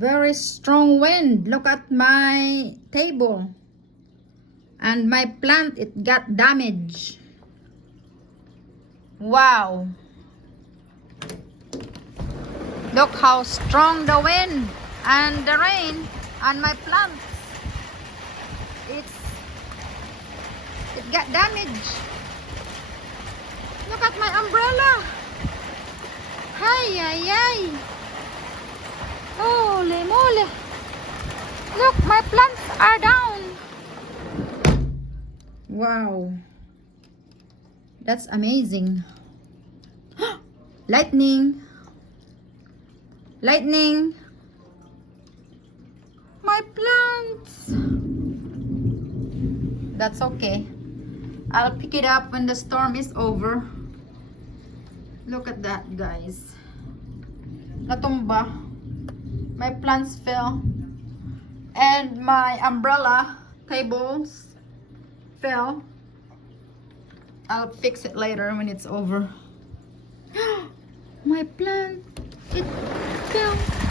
Very strong wind. Look at my table. And my plant, it got damaged. Wow. Look how strong the wind and the rain on my plants. It got damaged. Look at my umbrella. Ay, ay, ay. Holy moly. Look, my plants are down. Wow. That's amazing. Lightning. Lightning. My plants. That's okay. I'll pick it up when the storm is over. Look at that, guys. Natumba. My plants fell. And my umbrella tables fell. I'll fix it later when it's over. My plant, it fell.